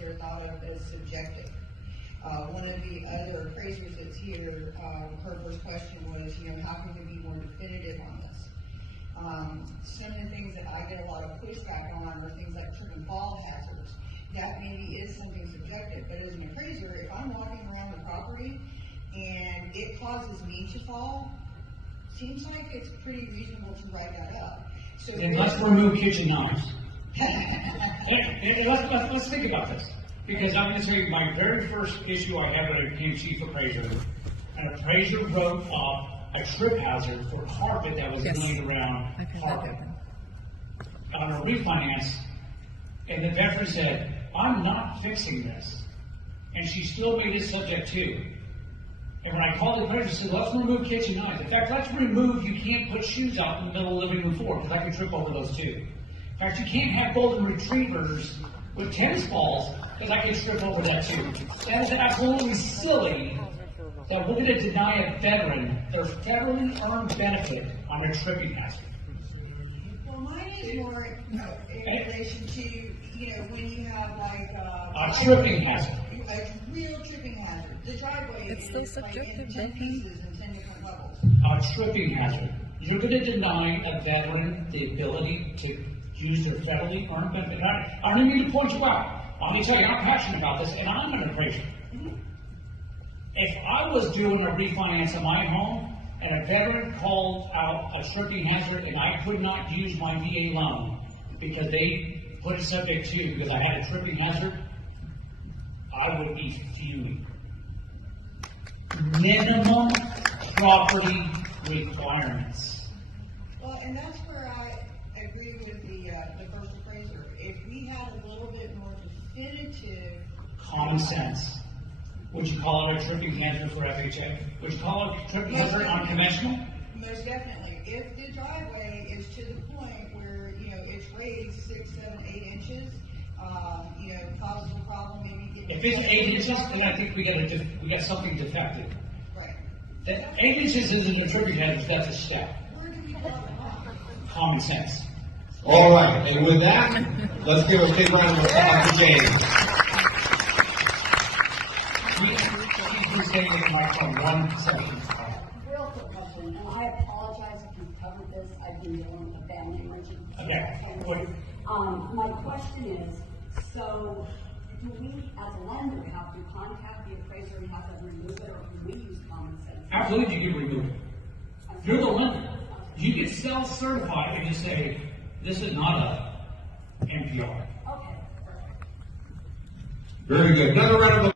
they're thought of as subjective. One of the other appraisers that's here, her first question was, how can we be more definitive on this? Some of the things that I get a lot of pushback on are things like trip and fall hazards. That maybe is something subjective, but as an appraiser, if I'm walking around the property and it causes me to fall, seems like it's pretty reasonable to write that up. So then let's remove kitchen knives. Let's think about this. Because I'm going to tell you, my very first issue I had when I became chief appraiser, an appraiser wrote up a trip hazard for carpet that was laying around carpet on a refinance, and the veteran said, I'm not fixing this. And she still made it subject to. And when I called the appraiser, I said, let's remove kitchen knives. In fact, let's remove, you can't put shoes out in the middle of the living room floor, because I can trip over those too. In fact, you can't have golden retrievers with tennis balls, because I can trip over that too. That is absolutely silly that we're going to deny a veteran their federally earned benefit on their tripping hazard. Well, mine is more in relation to, when you have like a tripping hazard. A real tripping hazard. The driveway is like in 10 pieces in 10 different levels. A tripping hazard. You're going to deny a veteran the ability to use their federally earned benefit. I don't mean to point you out. I'm going to tell you, I'm passionate about this, and I'm an appraiser. If I was doing a refinance of my home, and a veteran called out a tripping hazard, and I could not use my VA loan because they put it subject to because I had a tripping hazard, I would be fuming. Minimum property requirements. Well, and that's where I agree with the first appraiser. If we had a little bit more definitive common sense. Would you call it a tripping hazard for FHA? Would you call it a tripping hazard on conventional? Most definitely. If the driveway is to the point where, it's raised 6, 7, 8 inches, causes a problem, maybe if it's 8 inches, then I think we got something defective. Right. That 8 inches isn't a tripping hazard, that's a step. Where do we draw the line? Common sense. All right, and with that, let's give a big round of applause to James. Please stay in the microphone 1 second. Real quick question, and I apologize if you've covered this. I've been dealing with a family emergency. Okay. My question is, so do we as a lender have to contact the appraiser and have them remove it, or can we use common sense? Absolutely, you can remove it. You're the lender. You can self-certify and just say, this is not a NPR. Okay, perfect. Very good. Another round of applause.